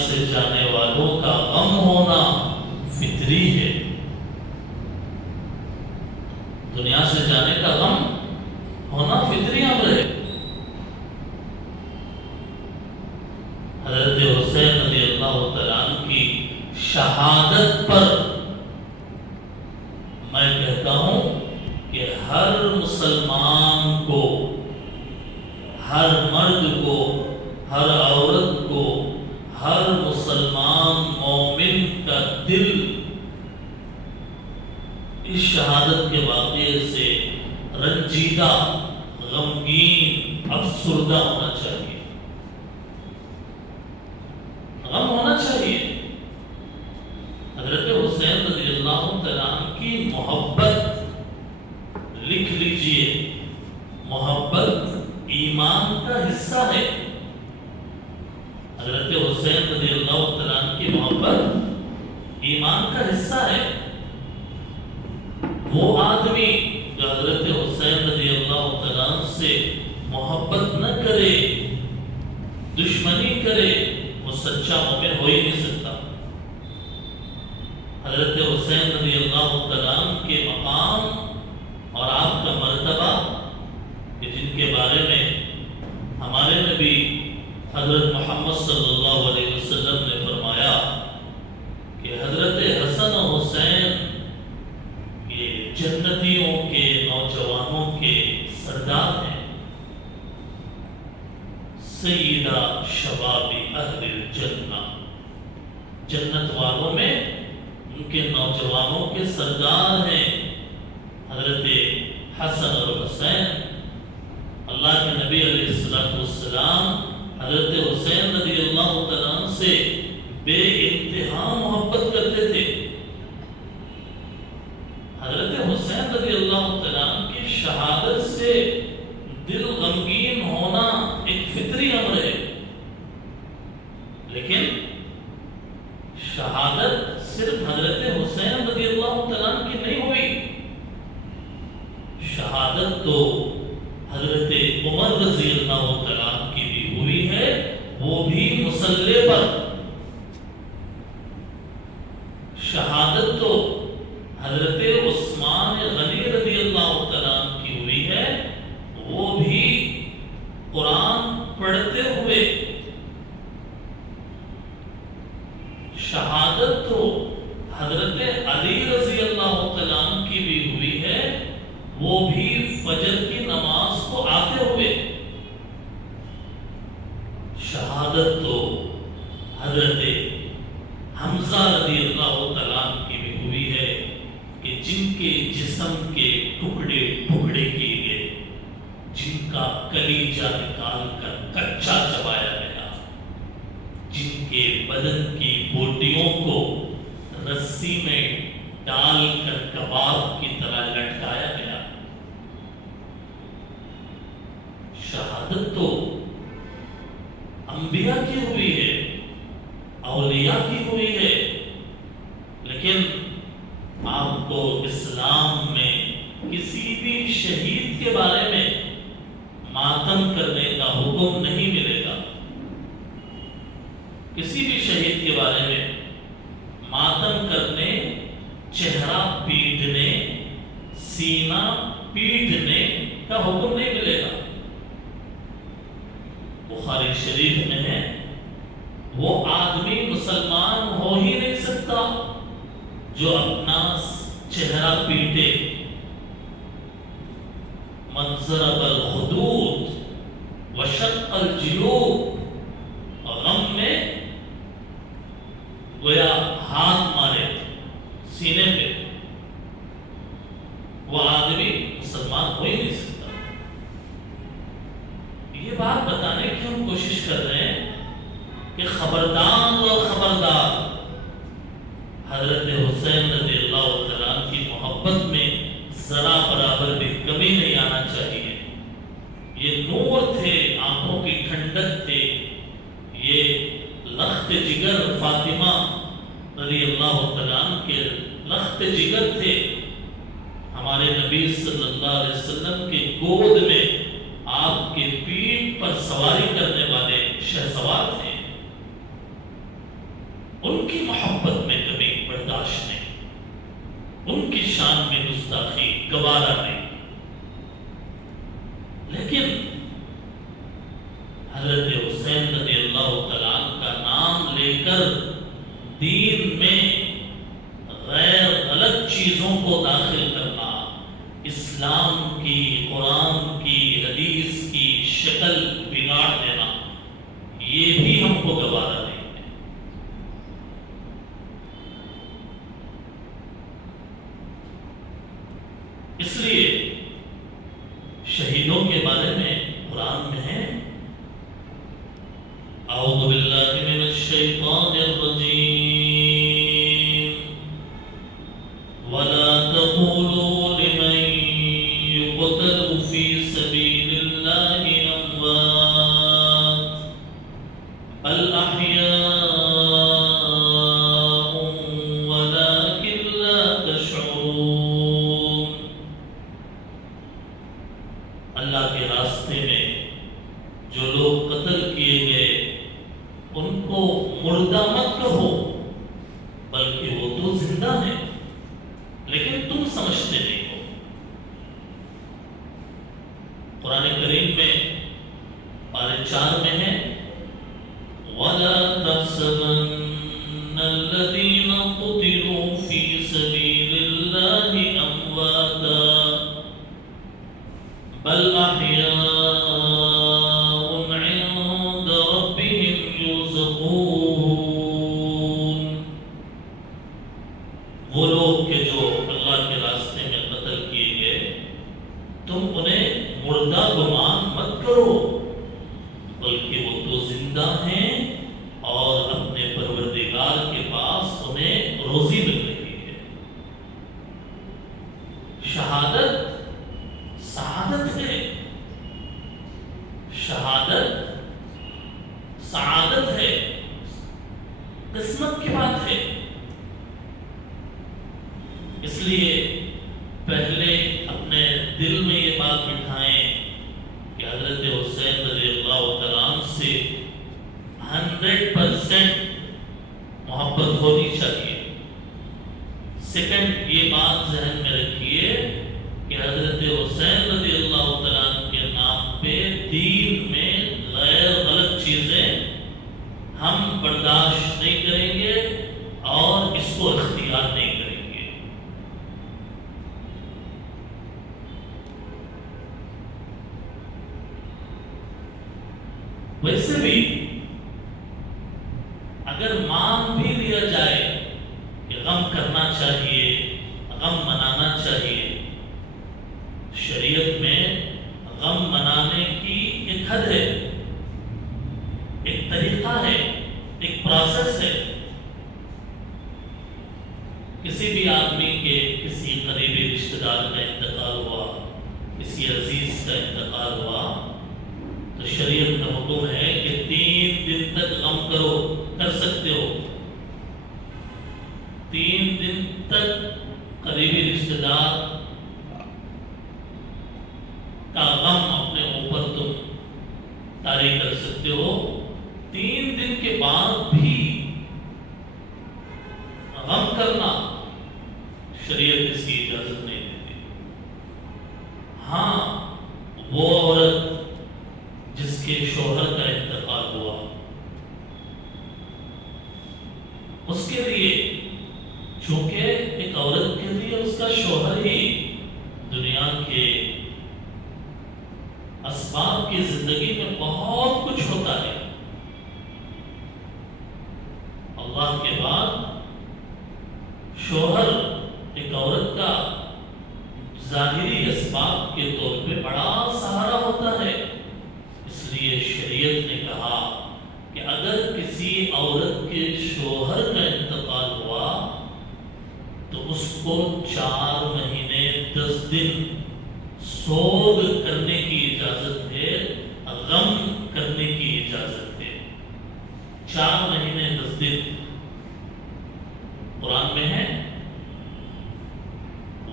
سے جانے والوں کا غم ہونا فطری ہے. دنیا سے جانے کا غم ہونا فطری امر ہے. حضرت حسین رضی اللہ تعالیٰ عنہ کی شہادت پر میں کہتا ہوں کہ ہر مسلمان کو، ہر مرد کو، ہر عورت کو، ہر مسلمان مومن کا دل اس شہادت کے واقعے سے رنجیدہ، غمگین، افسردہ ہونا چاہیے. غم ہونا چاہیے. حضرت حسین رضی اللہ تعالیٰ عنہ کی محبت لکھ لیجئے، محبت ایمان کا حصہ ہے. حضرت حسین رضی اللہ تعالیٰ عنہ کی محبت ایمان کا حصہ ہے. وہ آدمی جو حضرت حسین رضی اللہ تعالیٰ عنہ سے محبت نہ کرے، دشمنی کرے، وہ سچا مومن ہو ہی نہیں سکتا. حضرت حسین رضی اللہ تعالیٰ عنہ کے مقام اور آپ کا مرتبہ کہ جن کے بارے میں ہمارے نبی حضرت محمد صلی اللہ علیہ وسلم نے فرمایا کہ حضرت حسن و حسین یہ جنتیوں کے نوجوانوں کے سردار ہیں. سیدہ شباب اہل الجنہ، جنت والوں میں ان کے نوجوانوں کے سردار ہیں حضرت حسن اور حسین. اللہ کے نبی علیہ السلام حضرت حسین رضی اللہ تعالیٰ عنہ سے بے انتہا محبت کرتے تھے. حضرت حسین رضی اللہ تعالیٰ عنہ کی شہادت سے دل غمگین ہونا ایک فطری امر ہے. لیکن شہادت صرف حضرت حسین رضی اللہ تعالیٰ عنہ کی نہیں ہوئی. شہادت تو حضرت عمر رضی اللہ تعالیٰ عنہ کی بھی ہوئی ہے، وہ بھی مصلی پر. شہادت تو حضرت عثمان غنی رضی اللہ تعالیٰ عنہ کی ہوئی ہے، وہ بھی قرآن پڑھتے ہوئے. شہادت تو حضرت علی رضی اللہ تعالیٰ عنہ کی بھی ہوئی ہے، وہ بھی فجر کی نماز کو آتے ہوئے. شہادت تو حضرت حمزہ رضی اللہ تعالیٰ عنہ کی بھی ہوئی ہے کہ جن کے جسم کے ٹکڑے ٹکڑے کیے گئے، جن کا کلیجہ نکال کر کچا چبایا گیا، جن کے بدن کی بوٹیوں کو رسی میں ڈال کر کباب کی طرح لٹکایا گیا. شہادت تو انبیاء کی ہوئی ہے، اولیاء کی ہوئی ہے. لیکن آپ کو اسلام میں کسی بھی شہید کے بارے میں ماتم کرنے کا حکم نہیں ملے گا. کسی بھی شہید کے بارے میں ماتم کرنے، چہرہ پیٹنے، سینہ پیٹنے کا حکم نہیں ملے گا. بخاری شریف میں ہے وہ آدمی مسلمان ہو ہی نہیں سکتا جو اپنا چہرہ پیٹے. من ضرب الخدود وشق الجیوب، غم میں گویا ہاتھ مارے سینے پہ، وہ آدمی مسلمان ہو ہی نہیں سکتا. یہ بات بتانے کی ہم کوشش کر رہے ہیں کہ خبردار اور خبردار، حضرت حسین رضی اللہ تعالیٰ عنہ کی محبت میں ذرا برابر بھی کمی نہیں آنا چاہیے. یہ نور تھے، آنکھوں کی ٹھنڈک تھے، یہ لخت جگر فاطمہ رضی اللہ تعالیٰ عنہ کے لخت جگر تھے. ہمارے نبی صلی اللہ علیہ وسلم کے گود میں آپ کے پیٹھ پر سواری کرنے والے شہسوار تھے. ان کی محبت میں کبھی برداشت نہیں، ان کی شان میں گستاخی گوارا نہیں۔ لیکن حضرت حسین رضی اللہ تعالیٰ عنہ کا نام لے کر دین میں غیر غلط چیزوں کو داخل کرنا، اسلام کی، قرآن کی، حدیث کی شکل بگاڑ دینا، یہ بھی ہم کو گوارا نہیں ہے۔ اس لیے شہیدوں کے بارے میں قرآن میں ہے، اعوذ باللہ من الشیطان الرجیم وَلَا تَقُولُوا لِمَن يُقْتَلُ فِي سَبِيلِ اللَّهِ أَمْوَاتٌ بَلْ أَحْيَاءٌ وَلَٰكِن لَّا تَشْعُرُونَ۔ اللہ کے راستے میں جو لوگ قتل کیے گئے ان کو مردہ مت کہو، بلکہ وہ تو زندہ ہیں، لیکن تم سمجھتے نہیں ہو۔ قرآن کریم میں پارے 4 میں ہے، وَلَا تَحْسَبَنَّ الَّذِينَ قُتِلُوا فِي سَبِيلِ اللَّهِ أَمْوَاتًا بَلْ أَحْيَاءٌ عِندَ رَبِّهِمْ يُرْزَقُونَ۔ وہ لوگ کہ جو اللہ کے راستے میں قتل کیے گئے، تم انہیں مردہ گمان مت کرو، بلکہ وہ تو زندہ ہیں اور اپنے پروردگار کے پاس انہیں روزی مل رہی ہے۔ شہادت سعادت ہے، شہادت سعادت ہے، قسمت کی بات ہے۔ اس لیے پہلے اپنے دل میں یہ بات بٹھائیں کہ حضرت حسین رضی اللہ تعالیٰ عنہ سے 100% محبت ہونی چاہیے۔ سیکنڈ، یہ بات ذہن میں رکھیے کہ حضرت حسین رضی اللہ تعالیٰ عنہ کے نام پہ دین میں غیر غلط چیزیں ہم برداشت نہیں کریں گے اور اس کو اختیار نہیں کریں گے۔ ویسے بھی اگر مان بھی لیا جائے کہ غم کرنا چاہیے، غم منانا چاہیے، شریعت میں غم منانے کی ایک حد ہے، ایک طریقہ ہے، ایک پروسیس ہے۔ کسی بھی آدمی کے کسی قریبی رشتہ دار کا انتقال ہوا، کسی عزیز کا انتقال ہوا، تو شریعت کا حکم ہے کہ 3 دن تک غم کرو، کر سکتے ہو۔ 3 دن تک قریبی رشتہ دار کا غم اپنے اوپر تم طاری کر سکتے ہو۔ 3 دن کے بعد بھی غم کرنا شریعت اس کی اجازت نہیں دیتی۔ ہاں، وہ عورت جس کے شوہر کا انتقال ہوا، اس کے لیے، چونکہ ایک عورت کے لیے اس کا شوہر ہی دنیا کے اسباب کی زندگی میں بہت کچھ ہوتا ہے۔ اللہ کے بعد شوہر ایک عورت کا ظاہری اسباب کے طور پہ بڑا سہارا ہوتا ہے۔ اس لیے شریعت نے کہا کہ اگر کسی عورت کے شوہر کا انتقال ہوا تو اس کو 4 مہینے 10 دن سوگ کرنے کی اجازت ہے، غم کرنے کی اجازت ہے۔ 4 مہینے 10 دن قرآن میں ہے،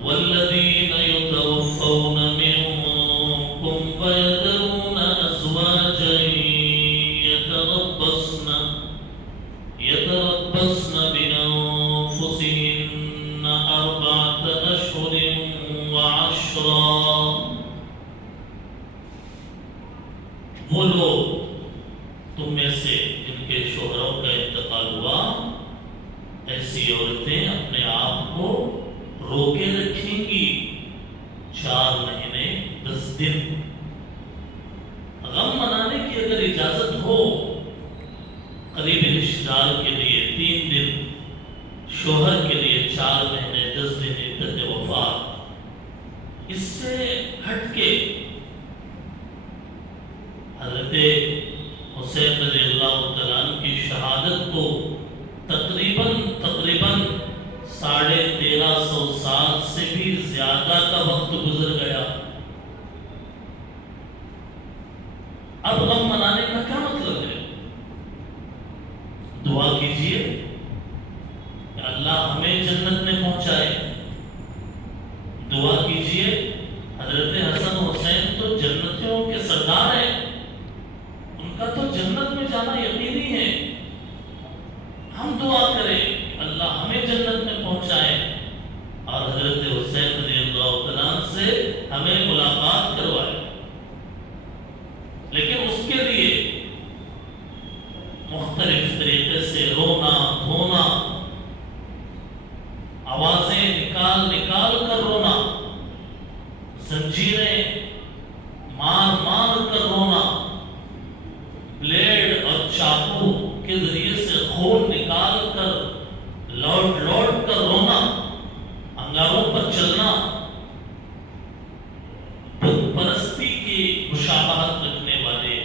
وَالَّذِينَ يُتَوَفَّوْنَ مِنكُمْ وَيَذَرُونَ أَزْوَاجًا يَتَرَبَّصْنَ عشرا، وہ لوگ تم میں سے جن کے شوہروں کا انتقال ہوا، ایسی عورتیں اپنے آپ کو روکے رکھیں گی 4 مہینے 10 دن۔ غم منانے کی اگر اجازت ہو، قریبی رشتہ دار کے لیے 3 دن، شوہر کے لیے 4 مہینے 10 دن عدت وفات، اس سے ہٹ کے حضرت حسین رضی اللہ تعالیٰ عنہ کی شہادت کو تقریباً 1350 سال سے بھی زیادہ کا وقت گزر گیا۔ اب غم منانے کا کیا مطلب ہے؟ دعا کیجئے کہ اللہ ہمیں جنت میں پہنچائے، دعا کیجئے حضرت حسن حسین تو جنتیوں کے سردار ہیں، ان کا تو جنت میں جانا یقینی ہے، ہم دعا کریں اللہ ہمیں جنت میں پہنچائے اور حضرت حسین رضی اللہ تعالیٰ سے ہمیں ملاقات کروائے۔ لیکن اس کے لیے مختلف طریقے سے رونا دھونا، آوازیں نکال نکال کر رونا، زنجیریں مار مار کر رونا، بلیڈ اور چاقو کے ذریعے سے خون نکال کر لوٹ لوٹ کر رونا، انگاروں پر چلنا، بت پرستی کی مشابہت رکھنے والے،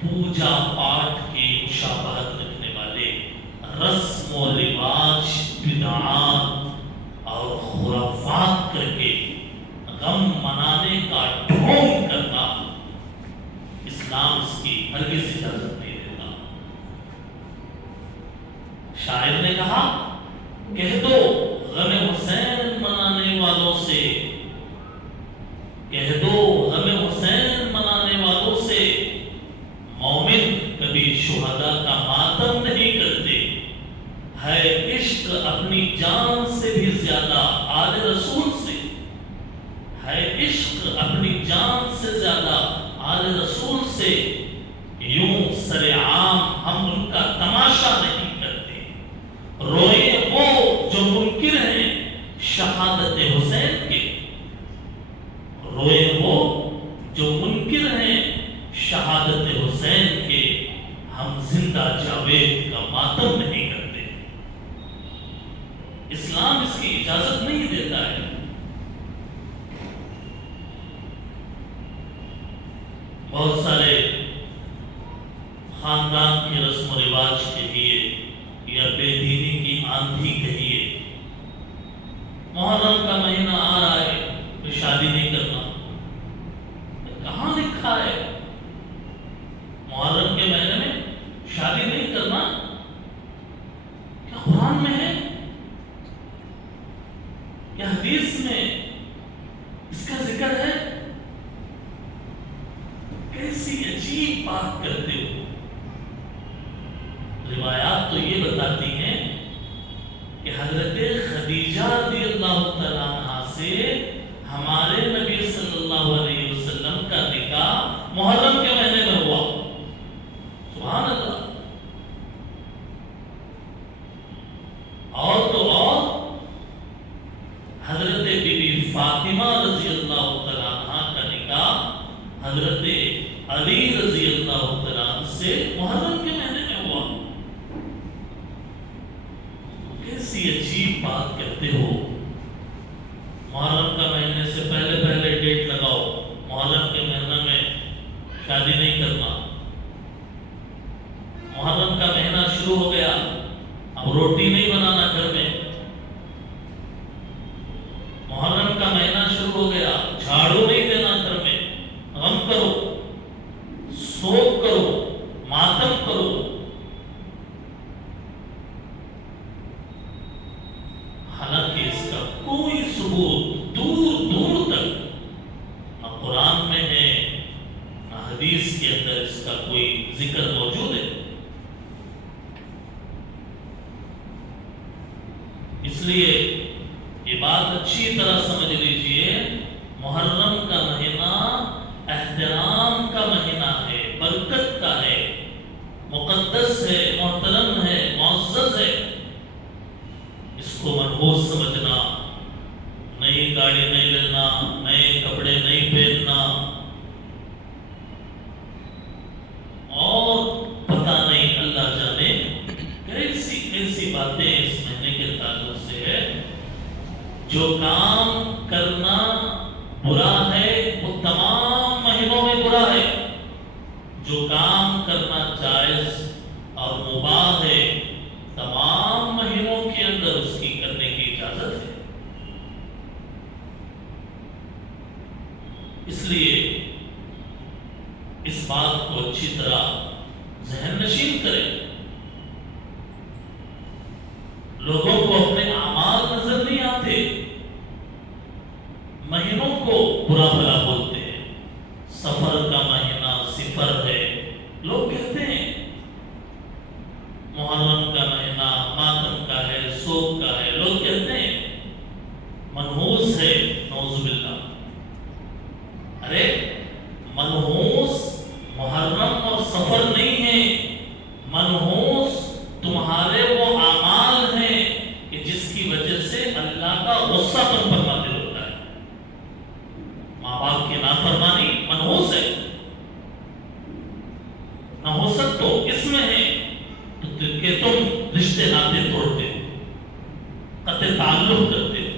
پوجا پاٹ کی مشابہت رکھنے والے، رسم و رواج، بدعات اور خرافات کر کے غم منانے کا ڈھونگ کرنا، اسلام اس کی ہرگز اجازت نہیں دیتا۔ شاعر نے کہا کہہ دو غم حسین منانے والوں سے، کہہ دو غم حسین منانے والوں سے، مومن کبھی شہداء کا ماتم نہیں کرتے، ہے عشق اپنی جان سے بھی زیادہ آل رسول سے، ہے عشق اپنی جان سے زیادہ آل رسول سے، یوں سر عام ہم ان کا تماشا نہیں کرتے، روئے وہ جو منکر ہیں شہادت حسین کے، روئے وہ جو منکر ہیں شہادت حسین کے، ہم زندہ جاوید کا ماتم نہیں کرتے۔ اسلام اس کی اجازت نہیں دیتا ہے۔ بہت سارے خاندان کے رسم و رواج کہیے یا بے دینی کی آندھی کہیے، محرم کا مہینہ آ رہا ہے تو شادی نہیں کرنا، کہاں لکھا ہے محرم کے مہینے میں شادی نہیں کرنا؟ کیا قرآن میں ہے؟ کیا حدیث میں اس کا ذکر ہے؟ کیسی عجیب بات کرتے ہو۔ روایات تو یہ بتاتی ہیں کہ حضرت خدیجہ رضی اللہ تعالیٰ عنہ سے ہمارے نبی صلی اللہ علیہ وسلم کا نکاح محرم کے مہینے میں ہوا۔ سبحان اللہ۔ اور تو اور حضرت بی بی فاطمہ رضی اللہ تعالیٰ عنہ کا نکاح حضرت علی رضی اللہ تعالیٰ عنہ سے محرم کے مہینے میں ہوا۔ کیسی عجیب بات کرتے ہو۔ محرم کا مہینے سے پہلے ڈیٹ لگاؤ، محرم کے مہینے میں شادی نہیں کرنا۔ محرم کا مہینہ شروع ہو گیا، اب روٹی نہیں بنانا گھر میں۔ محرم کا مہینہ شروع ہو گیا، جھاڑو نہیں دینا گھر میں، غم کرو، سوگ کرو، ماتم کرو۔ حالانکہ اس کا کوئی ثبوت دور دور تک نہ قرآن میں ہے نہ حدیث کے اندر اس کا کوئی ذکر موجود ہے۔ اس لیے یہ بات اچھی طرح سمجھ لیجئے، محرم کا مہینہ احترام کا مہینہ ہے، برکت کا ہے، مقدس ہے، محترم ہے، معزز ہے۔ اس کو منحوس سمجھنا، نئی گاڑی نہیں لینا، نئے کپڑے نہیں پہننا، اور پتہ نہیں اللہ جانے کیسی باتیں اس مہینے کے تعلق سے ہے۔ جو کام کرنا برا ہے وہ تمام مہینوں میں برا ہے، جو کام کرنا جائز اور مباح ہے تمام مہینوں کے اندر اس کی کرنے کی اجازت ہے۔ اس لیے اس بات کو اچھی طرح ذہن نشین کریں۔ لوگوں کو اپنے اعمال نظر نہیں آتے، مہینوں کو برا بھلا بولتے ہیں۔ سفر کا مہینہ صفر ہے، لوگ کہتے ہیں۔ محرم کا مہینہ ماتم کا ہے، سوگ کا ہے، لوگ کہتے ہیں۔ منحوس ہے، نعوذ باللہ۔ ارے منحوس محرم اور سفر نہیں ہے، منحوس تمہارے وہ اعمال ہیں کہ جس کی وجہ سے اللہ کا غصہ تم پر نازل ہوتا ہے۔ ماں باپ کی نافرمانی منحوس ہے، نحوست تو اس میں ہے کہ تم رشتے ناطے توڑتے ہو، قطع تعلق کرتے ہو۔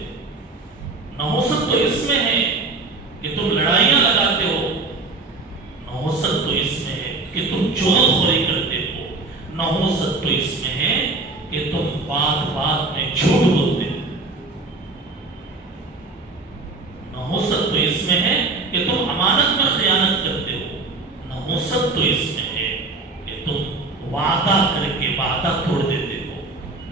نحوست تو اس میں ہے کہ تم لڑائیاں لگاتے ہو، نحوست تو اس میں ہے کہ تم چغل خوری کرتے ہو، نحوست تو اس میں ہے کہ تم بات بات میں جھوٹ بولتے ہو، نحوست تو اس میں ہے کہ تم امانت میں خیانت کرتے ہو، نحوست تو اس میں ہے کہ تم وعدہ کر کے وعدہ توڑ دیتے ہو،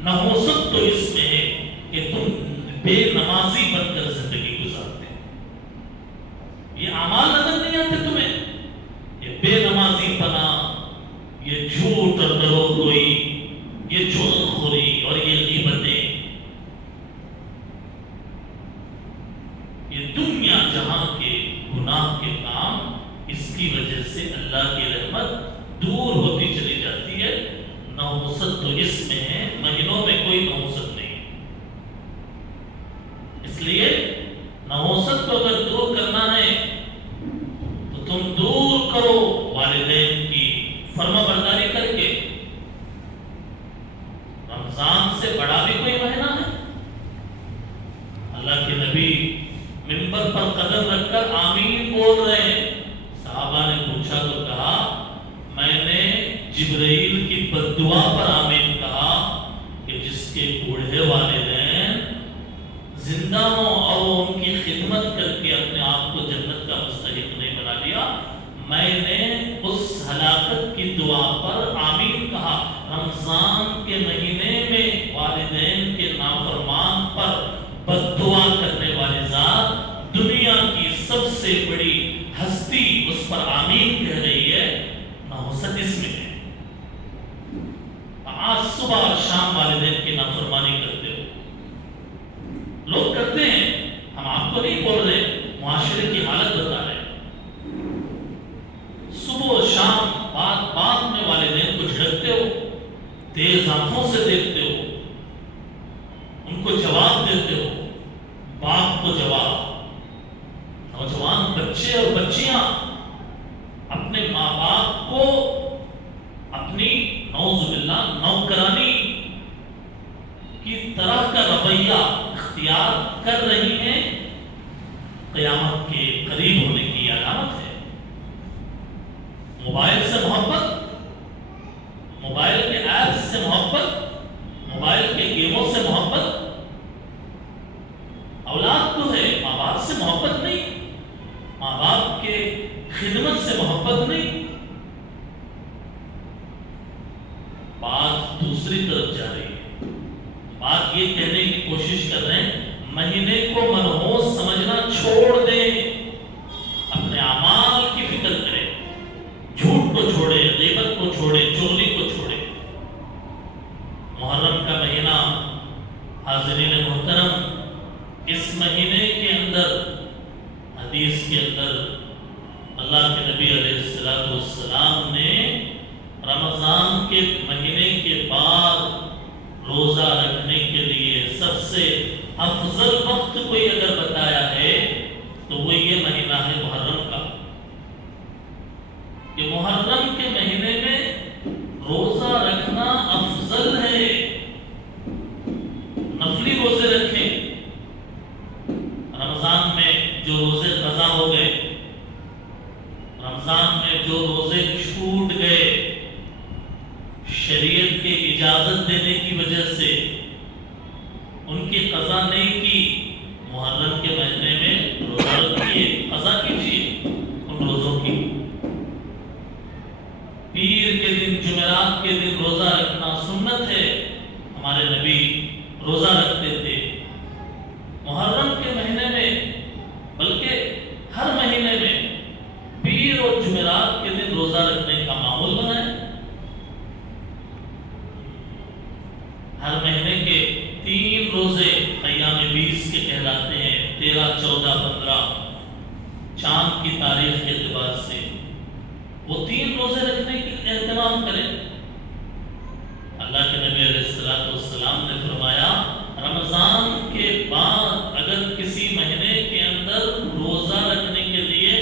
نحوست تو اس میں ہے کہ تم بے نمازی بن کر زندگی گزارتے ہو۔ یہ اعمال نظر نہیں آتے تمہیں؟ یہ بے نمازی پنا، یہ جھوٹ اور دروغ گوئی، یہ چغل خوری اور یہ غیبتیں، یہ دنیا جہاں کے گناہ کے کام، اس کی وجہ سے اللہ کی رحمت دور ہوتی چلی جاتی ہے۔ نحوست تو اس میں ہے، مہینوں میں کوئی نحوست نہیں۔ اس لیے نحوست کو اگر دور کرنا ہے تو تم دور کرو والدین کی فرما برداری کر کے۔ رمضان سے بڑا بھی کوئی مہینہ ہے؟ اللہ کے نبی منبر پر قدم رکھ کر آمین بول رہے ہیں۔ صحابہ نے پوچھا تو کہا میں نے جبرائیل کی بددعا پر آمین کہا کہ جس کے بوڑھے والدین زندہ ہوں اور وہ ان کی خدمت کر کے اپنے آپ کو جنت کا مستحق نہیں بنا لیا، میں نے اس ہلاکت کی دعا پر آمین کہا۔ رمضان کے مہینے میں والدین کے نافرمان پر بددعا کرنے والی ذات دنیا کی سب سے بڑی ہستی اس پر آمین کہہ رہی ہے۔ نحوست اس میں ہے۔ آج صبح اور شام والدین کی نافرمانی کرتے ہو، لوگ کرتے ہیں، ہم آپ کو نہیں بول رہے، معاشرے کی حالت بتا رہے ہیں۔ صبح و شام بات بات میں والدین کو جھڑکتے ہو، تیز آنکھوں سے دیکھتے ہو، ان کو جواب دیتے ہو، باپ کو جواب۔ نوجوان بچے اور بچیاں اپنے ماں باپ کو اپنی نعوذ باللہ نوکرانی کی طرح کا رویہ اختیار کر رہی ہیں، قیامت کے قریب ہونے کی علامت ہے۔ موبائل سے محبت، موبائل کے ایپس سے محبت، موبائل کے گیموں سے محبت، اولاد تو ہے، ماں باپ سے محبت نہیں، ماں باپ کے خدمت سے محبت نہیں۔ بات دوسری طرف جا رہی ہے، بات یہ کہنے کی کوشش کر رہے ہیں مہینے کو منحوس سمجھنا چھوڑ دیں، اپنے اعمال کی فکر کریں، جھوٹ کو چھوڑے، غیبت کو چھوڑے، چغلی کو چھوڑے۔ محرم کا مہینہ حاضرین محترم افضل وقت کوئی اگر بتایا ہے تو وہ یہ مہینہ ہے محرم کا، کہ محرم کے مہینے میں روزہ رکھنا افضل ہے۔ نفلی روزے رکھیں، رمضان میں جو روزے قضا ہو گئے، رمضان میں جو روزے چھوٹ گئے شریعت کے اجازت دینے کی وجہ سے، ان کی قضا نہیں کی، محرم کے مہینے میں روزہ رکھیے، قضا کیجیے ان روزوں کی۔ پیر کے دن، جمعرات کے دن روزہ رکھنا سنت ہے، ہمارے نبی روزہ رکھتے تھے۔ محرم کے مہینے میں بلکہ ہر مہینے میں پیر اور جمعرات کے دن روزہ رکھنے کا ماحول بنائیں۔ ہر مہینے کے 3 روزے ایام 20 کے کہلاتے ہیں، 13، 14، 15 چاند کی تاریخ کے اعتبار سے، وہ 3 روزے رکھنے کی اہتمام کریں۔ اللہ کے نبی علیہ السلام نے فرمایا رمضان کے بعد اگر کسی مہینے کے اندر روزہ رکھنے کے لیے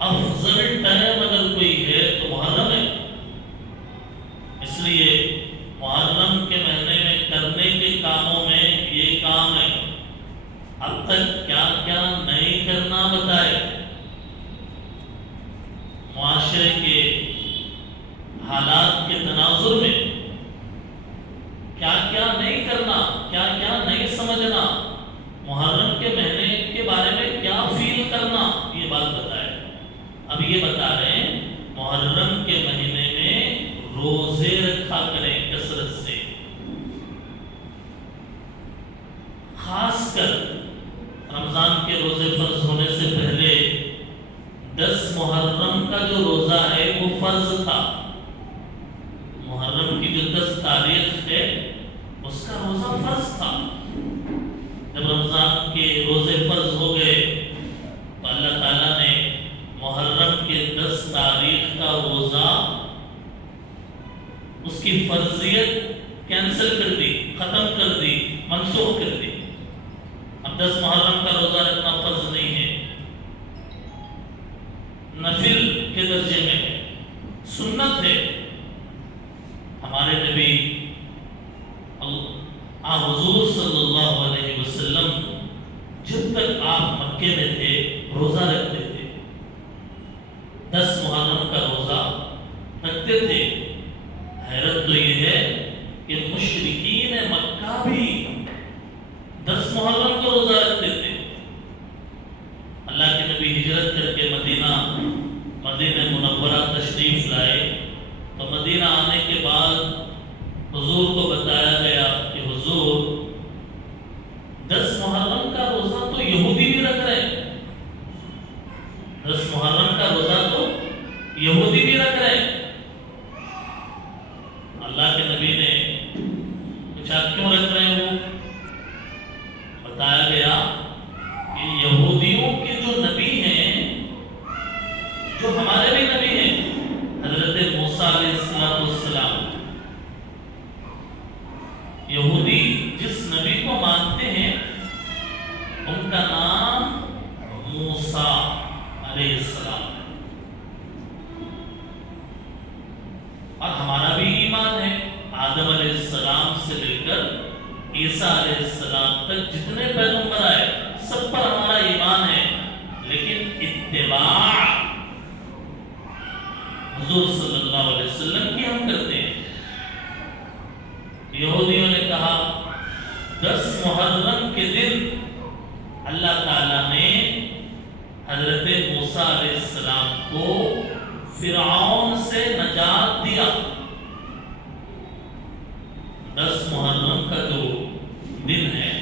افضل ٹائم اگر کوئی ہے تو محرم ہے۔ اس لیے محرم کے مہینے میں کرنے کے کاموں میں یہ کام ہے۔ اب تک کیا کیا نہیں کرنا بتائے، معاشرے کے حالات کے تناظر میں کیا کیا نہیں کرنا، کیا کیا نہیں سمجھنا، محرم کے مہینے کے بارے میں کیا فیل کرنا، یہ بات بتائے۔ اب یہ بتا رہے ہیں محرم کے مہینے میں روزے رکھا کریں کثرت سے، خاص کر رمضان کے روزے فرض ہونے سے پہلے 10 محرم کا جو روزہ ہے وہ فرض تھا۔ محرم کی جو 10 تاریخ ہے اس کا روزہ فرض تھا۔ جب رمضان کے روزے فرض ہو گئے تو اللہ تعالیٰ نے محرم کے 10 تاریخ کا روزہ، اس کی فرضیت کینسل کر دی، ختم کر دی، منسوخ کر دی۔ اب 10 محرم کا روزہ رکھنا فرض نہیں ہے، نفل کے درجے میں ہے، سنت ہے۔ ہمارے نبی حضور صلی اللہ علیہ وسلم جب تک آپ مکے میں تھے روزہ رکھتے تھے، 10 محرم کا روزہ رکھتے تھے۔ حیرت تو یہ ہے کہ مشرکین مکہ بھی 10 محرم کا روزہ رکھتے تھے۔ اللہ کے نبی ہجرت کر کے مدینہ منورہ تشریف لائے تو مدینہ آنے کے بعد حضور کو بتایا گیا کہ حضور 10 محرم کا روزہ تو یہودی بھی رکھ رہے ہیں، 10 محرم کا روزہ تو یہودی بھی رکھ رہے ہیں۔ اللہ کے نبی نے پوچھا کیوں رکھ رہے ہیں؟ وہ بتایا گیا کہ یہودیوں کے جو نبی ہیں، جو ہمارے بھی نبی ہیں، حضرت موسیٰ علیہ السلام، یہودی جس نبی کو مانتے ہیں ان کا نام موسیٰ علیہ السلام ہے، اور ہمارا بھی ایمان ہے آدم علیہ السلام سے لے کر عیسیٰ علیہ السلام تک جتنے پیغمبر آئے سب پر ہمارا ایمان ہے، لیکن اتباع حضور صلی اللہ علیہ وسلم کی ہم کرتے ہیں۔ یہودیوں نے کہا 10 محرم کے دن اللہ تعالیٰ نے حضرت موسیٰ علیہ السلام کو فرعون سے نجات دیا۔ 10 محرم کا جو دن ہے،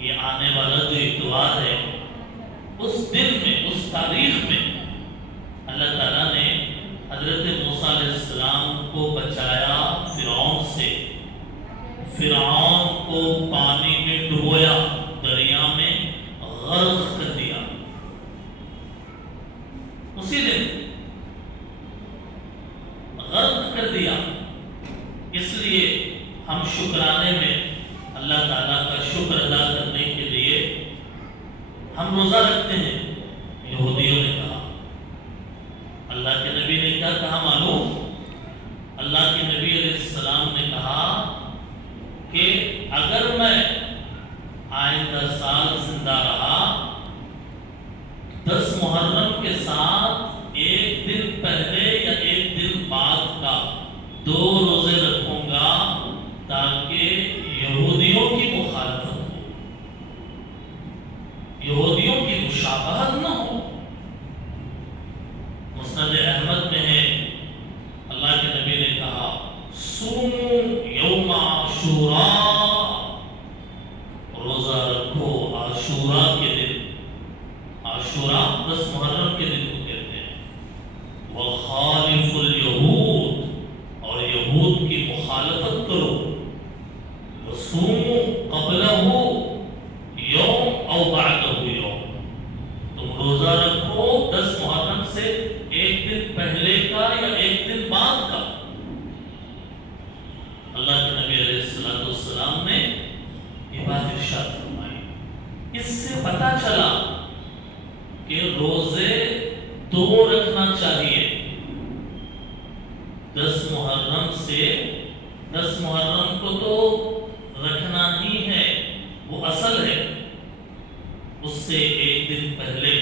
یہ آنے والا جو اتوار ہے، اس دن میں، اس تاریخ میں اللہ تعالیٰ نے حضرت موسیٰ علیہ السلام کو بچایا فرعون سے۔ فرعون کو پانی میں ڈبویا، دریا میں غرق کر دیا۔ اسی دن غرق کر دیا۔ اس لیے ہم شکرانے میں اللہ تعالیٰ کا شکر ادا کرنے کے لیے ہم روزہ رکھتے ہیں؟ یہودیوں نے کہا۔ اللہ کے نبی نے کیا کہا معلوم؟ اللہ کے نبی علیہ السلام نے کہا کہ اگر میں آئندہ سال زندہ رہا 10 محرم کے ساتھ ایک دن پہلے یا ایک دن بعد کا 2 روزے رکھوں گا تاکہ یہودیوں کی مخالفت ہو، یہودیوں کی مشابہت نہ ہو۔ مسند احمد میں ہے اللہ کے نبی نے کہا صوموا یوم عاشوراء، روزہ رکھو عاشوراء کے دن۔ عاشوراء 10 محرم کے دن کو کہتے ہیں۔ وخالف الیہود، اور یہود کی مخالفت کرو۔ وصوموا قبلہ یوم او بعدہ یوم، تم روزہ رکھو 10 محرم سے ایک دن پہلے کا یا ایک دن بعد کا۔ اللہ کے نبی علیہ السلام نے یہ بات ارشاد فرمائی۔ اس سے پتہ چلا کہ روزے 2 رکھنا چاہیے۔ 10 محرم سے 10 محرم کو تو رکھنا ہی ہے، وہ اصل ہے۔ اس سے ایک دن پہلے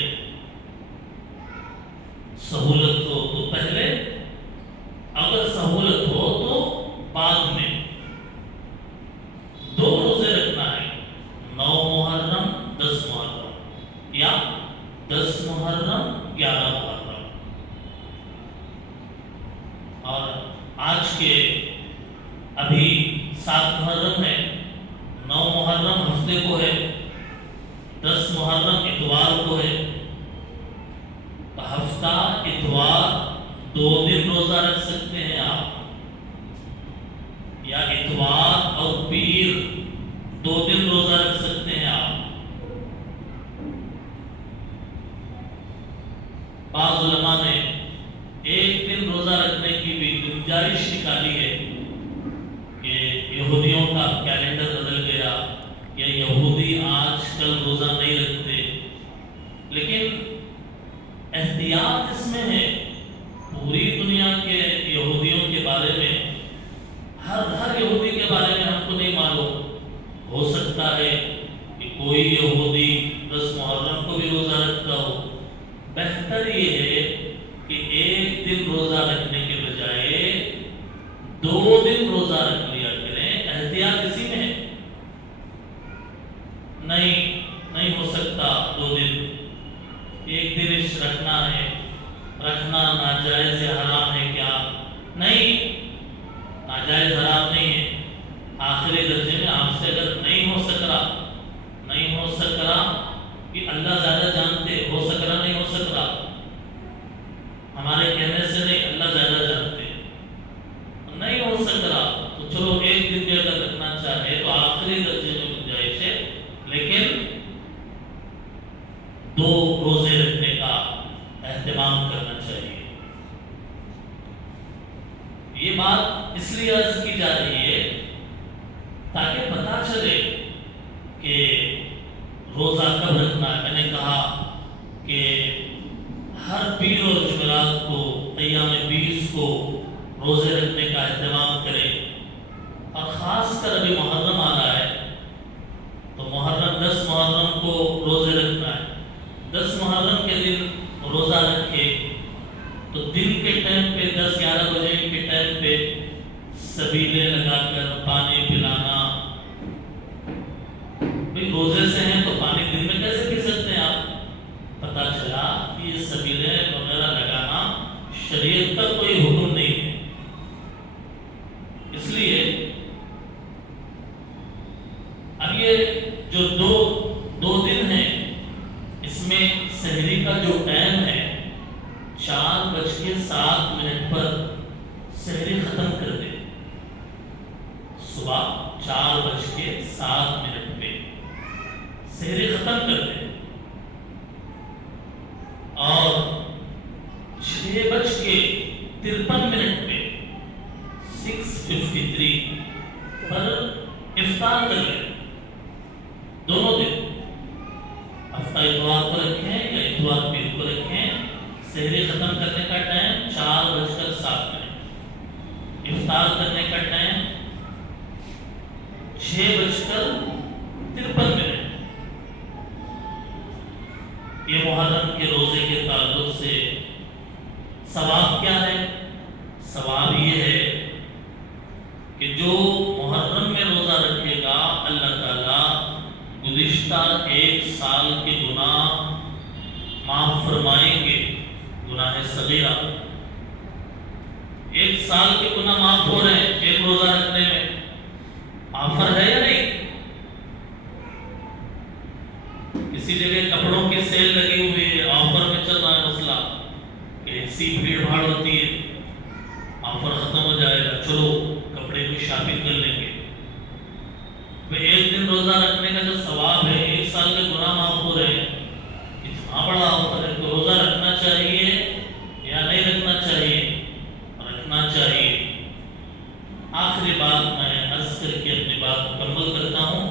سہولت ہو تو پہلے، اگر سہولت ہو تو بعد میں 2 روزے رکھنا ہے، 9 محرم 10 محرم، یا 10 محرم 11 محرم۔ اور آج کے ابھی 7 محرم ہے، 9 محرم ہفتے کو ہے، 10 محرم اتوار کو ہے، تو ہفتہ اتوار 2 دن روزہ رکھ سکتے ہیں آپ، یا اتوار اور پیر 2 دن روزہ رکھ سکتے ہیں آپ۔ بعض علماء نے ایک دن روزہ رکھنے کی بھی گنجائش نکالی ہے کہ یہودیوں کا کیلنڈر بدل گیا یا یہودی آج کل روزہ نہیں رکھتے، لیکن احتیاط اس میں ہے۔ پوری دنیا کے یہودیوں کے بارے میں، ہر یہودی کے بارے میں ہم کو نہیں معلوم، ہو سکتا ہے کہ کوئی یہودی 10 محرم کو بھی روزہ رکھتا ہو۔ بہتر یہ ہے کہ ایک دن روزہ رکھنے کے بجائے 2 دن روزہ رکھ لیا کریں۔ احتیاط اسی میں ہے۔ نہیں ہو سکتا 2 دن، ایک دن رکھنا ہے، رکھنا ناجائز یا حرام ہے کیا؟ نہیں، ناجائز حرام نہیں ہے۔ آخری درجے میں آپ سے اگر نہیں ہو سک رہا کہ اللہ زیادہ جانتے، ہو سک رہا نہیں ہو سک رہا، ہمارے کہنے سے نہیں، اللہ زیادہ جانتے، نہیں ہو سک رہا تو چلو ایک دن بھی اگر رکھنا چاہے تو آخری درجے میں گنجائش ہے، لیکن 2 روزے رکھنے کا اہتمام کرنا چاہیے۔ یہ بات اس لیے عرض کی جا رہی ہے تاکہ پتہ چلے کہ روزہ کب رکھنا ہے۔ میں نے کہا کہ ہر پیر اور جمعرات کو، ایام 20 کو روزے رکھنے کا اہتمام کرے، اور خاص کر ابھی محرم آ رہا ہے تو محرم 10 محرم کو روزے رکھنا ہے۔ 10 محرم کے دن روزہ رکھے تو دن کے ٹائم پہ 10-11 بجے کے ٹائم پہ سبیلے لگا کر پانی پلانا۔ بھئی روزے سے ہیں تو پانی دن میں کیسے پی سکتے ہیں آپ؟ پتہ چلا کہ یہ سبیلے وغیرہ لگانا شریعت کا کوئی حکم نہیں ہے۔ اس لیے اب یہ جو دو دن ہیں، اس میں سحری کا جو ٹائم ہے 4:07 پر سحری ختم کر دیں۔ صبح 4:07 پہ سحری ختم کر دیں، اور 6:53 پہ 6:53 پر افطار کر لیں۔ دونوں دن، ہفتہ اتوار کو رکھیں یا اتوار پیر کو رکھیں، سحری ختم کرنے کا ٹائم 4:07، افطار کرنے کا ٹائم 6:53۔ یہ محرم کے روزے کے تعلق سے ثواب کیا ہے؟ ثواب یہ ہے کہ جو محرم میں روزہ رکھے گا اللہ تعالیٰ گزشتہ 1 سال کے گناہ معاف فرمائیں گے، گناہ صغیرہ۔ 1 سال کے گناہ معاف ہو رہے ہیں ایک روزہ رکھنے میں، آفر ہے یا نہیں؟ کسی جگہ کپڑوں کی سیل لگی ہوئی ہے، آفر میں چل رہا ہے مسئلہ کہ ایسی بھیڑ بھاڑ ہوتی ہے، آفر ختم ہو جائے گا، چلو کپڑے کی شاپنگ کر لیں گے۔ ایک دن روزہ رکھنے کا جو ثواب ہے، 1 سال کے گناہ معاف ہو رہے ہیں، اتنا بڑا آفر ہے، تو روزہ رکھنا چاہیے یا نہیں رکھنا چاہیے؟ رکھنا چاہیے۔ آخری بات میں عرض کر کے اپنی بات مکمل کرتا ہوں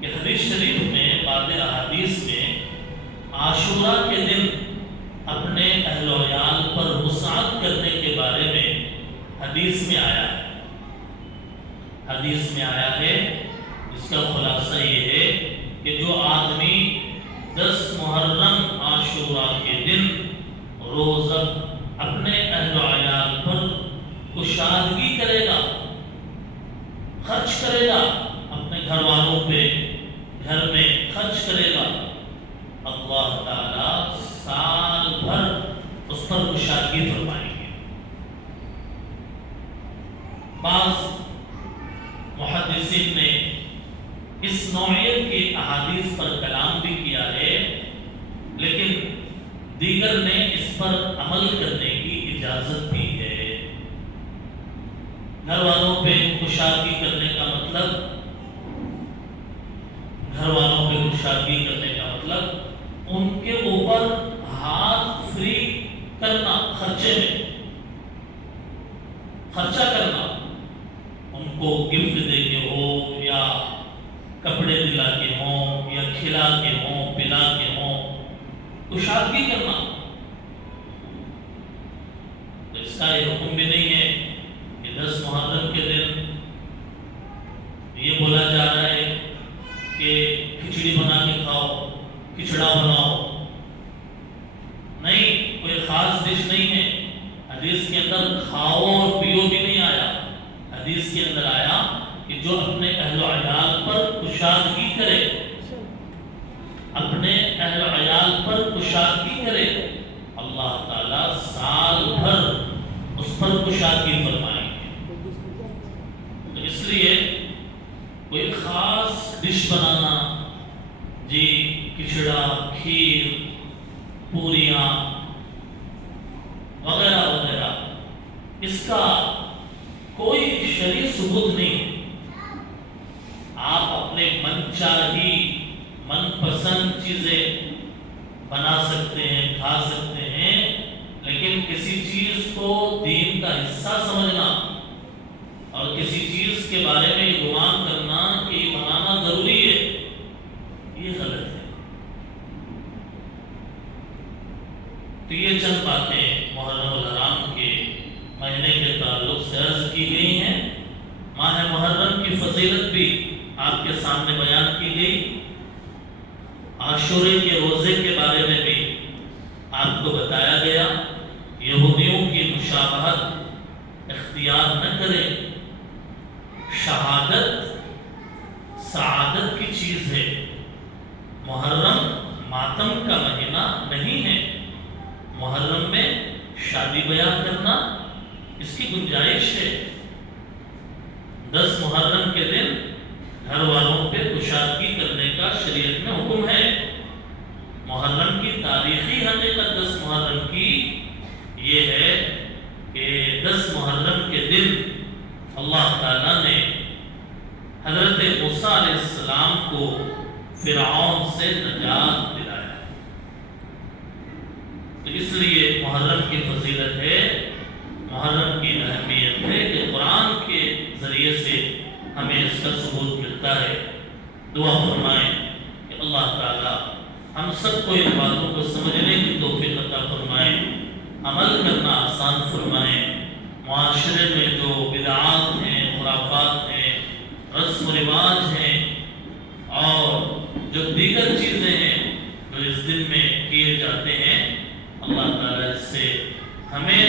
کہ حدیث شریف میں، بعض احادیث میں عاشورہ کے دن اپنے اہل و عیال پر وسعت کرنے کے بارے میں حدیث میں آیا ہے۔ حدیث میں آیا ہے، اس کا خلاصہ یہ ہے کہ جو آدمی 10 محرم عاشورہ کے دن روزہ اپنے اہل و عیال پر کشادگی کرے گا، خرچ کرے گا، اپنے گھر والوں پہ گھر میں خرچ کرے گا، اللہ تعالیٰ سال بھر اس پر کشادگی فرمائیں گے۔ بعض محدثین نے اس نوعیت کی احادیث پر کلام بھی کیا ہے، لیکن دیگر نے اس پر عمل کرنے کی اجازت دی ہے۔ گھر والوں پہ کشادگی کرنے کا مطلب، گھر والوں پہ کشادگی کرنے کا مطلب ان کے اوپر ہاتھ فری کرنا، خرچے میں خرچہ کرنا، ان کو گفٹ دے کے ہو یا کپڑے دلا کے ہوں یا کھلا کے ہوں، پلا کے ہوں، کشادگی کرنا۔ تو اس کا یہ حکم بھی نہیں ہے کہ 10 محرم کے دن یہ بولا جا رہا ہے کہ کھچڑی بنا کے کھاؤ، کھچڑا بناؤ، نہیں، کوئی خاص ڈش نہیں ہے۔ حدیث کے اندر کھاؤ اور پیو بھی نہیں آیا، حدیث کے اندر آیا کہ جو اپنے اہل و عیال پر کشادگی کرے، اپنے اہل و عیال پر کشادگی کرے، اللہ تعالیٰ سال بھر اس پر کشادگی فرمائیں گے۔ تو اس لیے کوئی خاص ڈش بنانا، جی کھچڑا، کھیر، پوریاں وغیرہ وغیرہ، اس کا کوئی شرعی ثبوت نہیں۔ آپ اپنے من چاہی، من پسند چیزیں بنا سکتے ہیں، کھا سکتے ہیں، لیکن کسی چیز کو دین کا حصہ سمجھنا اور کسی چیز کے بارے میں گمان کرنا کہ یہ بنانا ضروری ہے، یہ غلط ہے۔ تو یہ چند باتیں محرم الحرام کے مہینے کے تعلق سے عرض کی گئی ہیں۔ ماہ محرم کی فضیلت بھی آپ کے سامنے بیان کی گئی، عاشورے کے روزے کے بارے میں بھی آپ کو بتایا گیا۔ یہودیوں کی مشابہت اختیار نہ کریں، شہادت سعادت کی چیز ہے۔ محرم ماتم کا مہینہ نہیں ہے، محرم میں شادی بیاہ کرنا اس کی گنجائش ہے۔ 10 محرم کے دن گھر والوں پہ کشادگی کرنے کا شریعت میں حکم ہے۔ محرم کی تاریخی حقیقت 10 محرم کی یہ ہے کہ 10 محرم کے دن اللہ تعالیٰ نے حضرت موسیٰ علیہ السلام کو فرعون سے نجات دلایا۔ تو اس لیے محرم کی فضیلت ہے، محرم کی اہمیت ہے کہ قرآن کے ذریعے سے ہمیں اس کا ثبوت ملتا ہے۔ دعا فرمائیں کہ اللہ تعالیٰ ہم سب کو ان باتوں کو سمجھنے کی توفیق عطا فرمائیں، عمل کرنا آسان فرمائیں، معاشرے میں جو بدعات ہیں، خرافات ہیں، رسم و رواج ہیں اور جو دیگر چیزیں ہیں جو اس دن میں کیے جاتے ہیں، اللہ تعالیٰ اس سے ہمیں